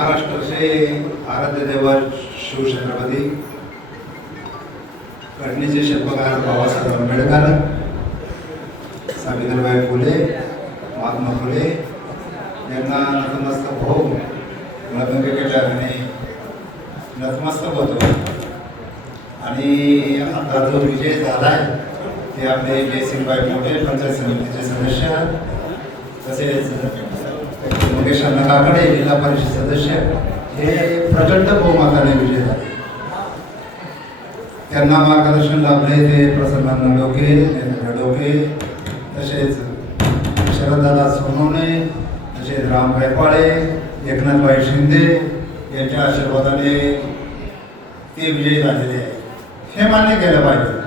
महाराष्ट्राचे आराध्य दैवत शिवछत्रपती घटनेचे शिल्पकार बाबासाहेब आंबेडकर, सावित्रीबाई फुले, महात्मा फुले यांना नतमस्तक होऊन नतमस्तकाच्या नतमस्तक होतो. आणि आता जो विजय झाला आहे ते आपले जयसिंगबाई मोठे पंचायत समितीचे सदस्य, तसेच मुकेश अण्णा काकडे जिल्हा परिषद सदस्य हे प्रचंड बहुमताने विजय झाले. त्यांना मार्गदर्शन लाभले ते प्रसन्न डोके, तसेच शरददादा सोनवणे, तसेच राम गायकवाडे, एकनाथबाई शिंदे यांच्या आशीर्वादाने ते विजयी झालेले आहे, हे मान्य केलं पाहिजे.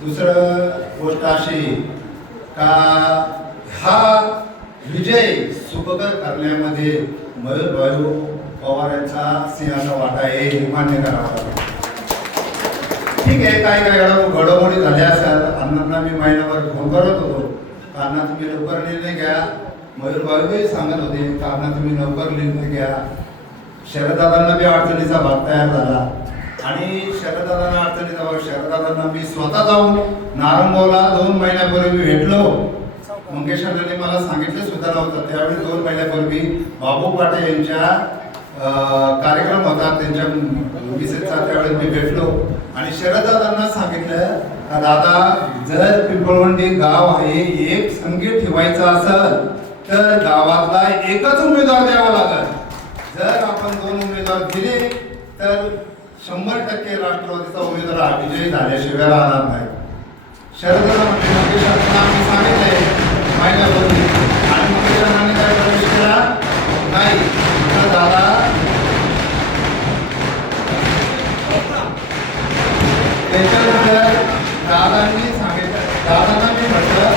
दुसरं गोष्ट अशी का हा विजय सुखकर करण्यामध्ये मयूरभाई पवार यांचा सिंहाचा वाटा आहे, हे मान्य करावं लागेल. ठीक आहे, काही घडामोडी झाल्या असेल. अण्णांना मी महिनाभर फोन करत होतो, अण्णा तुम्ही लवकर निर्णय घ्या. मयूरभाई सांगत होते का अण्णा तुम्ही लवकर निर्णय घ्या. शरददादांना बी अडचणीचा भाग तयार झाला आणि शरददादांना अडचणीचा भाग शरददादांना मी स्वतः जाऊन नारंगावला 2 महिन्यापूर्वी भेटलो. मंगेश अण्णांनी मला सांगितलं सुद्धा नव्हतं. त्यावेळी 2 महिन्यापूर्वी बाबू पाटे यांच्या कार्यक्रम होता, त्यांच्या मिसेसचा. त्यावेळी मी भेटलो आणि शरददादांना सांगितलं का दादा, जर पिंपळवंडी गाव आहे एक संगीत ठेवायचा असेल तर गावातला एकच उमेदवार द्यावा लागेल. जर आपण 2 उमेदवार दिले तर 100% राष्ट्रवादीचा उमेदवार हा विजयी झाल्याशिवाय राहणार नाही. शरददादांना मंगेश अण्णांनी सांगितलंय महिन्यापूर्वी आणि मंगेश अण्णांनी काय प्रवेश केला नाही. दादा त्याच्यानंतर दादांनी सांगितलं, दादांना मी म्हटलं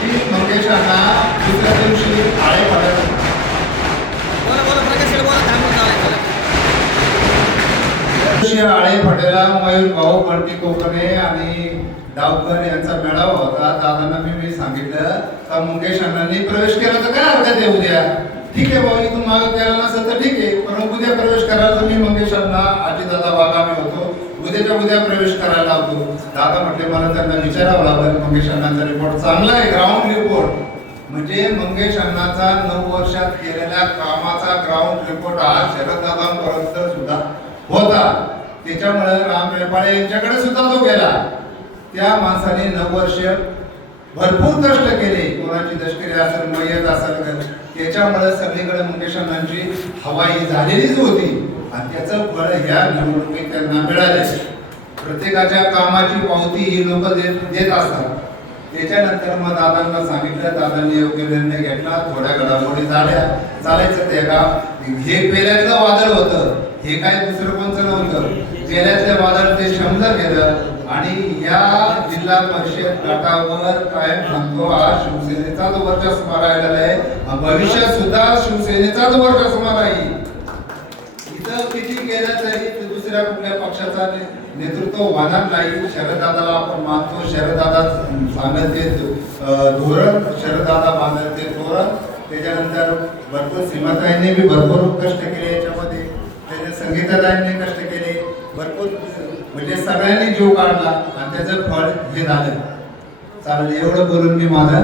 की मंगेश अण्णा दुसऱ्या दिवशी आळे फाट्याला मयूर भाऊ बंटी कोकणे आणि डावकर यांचा मेळावा होता. दादांना मी सांगितलं का मंगेश अण्णांनी प्रवेश केला तर काय हरकत आहे, उद्या ठीक आहे भाऊ, इथून मागे केला नसेल तर ठीक आहे, पण उद्या प्रवेश करायला तर मी मंगेश अण्णा अजितदादा वाघामे होतो, उद्याच्या उद्या प्रवेश करायला होतो. दादा म्हटले मला त्यांना विचारावं लागलं. मंगेश अण्णांचा रिपोर्ट चांगला आहे, ग्राउंड रिपोर्ट. म्हणजे मंगेश अण्णाचा 9 वर्षात केलेल्या कामाचा ग्राउंड रिपोर्ट हा शरददादांपर्यंत सुद्धा होता. त्याच्यामुळे राम गायकवाडे यांच्याकडे सुद्धा तो गेला. त्या माणसाने 9 वर्ष भरपूर कष्ट केले, कोणाची तस्करी असेल, मयत असेल, त्याच्यामुळे सगळीकडे मंगेश अण्णांची हवाई झालेलीच होती आणि त्याचं फळ ह्या निवडणुकीत त्यांना मिळाले. प्रत्येकाच्या कामाची पावती ही लोक देत असतात. त्याच्यानंतर मग दादांना सांगितलं, दादांनी योग्य निर्णय घेतला. थोड्या घडामोडी झाल्या, चालायचं ते का हे पेल्यातलं वादळ होतं, हे काय दुसरं कोणचं नव्हतं. पेल्यातलं वादळ ते शमलं गेलं आणि या जिल्हा परिषद गटावर कायम सांगतो हा शिवसेनेचाच वर्चस्व राहिलेला आहे, भविष्यात सुद्धा शिवसेनेचाच वर्चस्व राहील. इथं किती केलं तरी दुसऱ्या कुठल्या पक्षाचा नेतृत्व होणार नाही. शरददादाला आपण मानतो, शरददादा सांगत ते धोरण, शरददादा बांधत ते धोरण. त्याच्यानंतर भरपूर सीमाताईंनी बी भरपूर कष्ट केले याच्यामध्ये, त्याच्या संगीताताईंनी कष्ट केले भरपूर, म्हणजे सगळ्यांनी जीव काढला आणि त्याचं फळ हे झालं. चालेल, एवढं बोलून मी माझं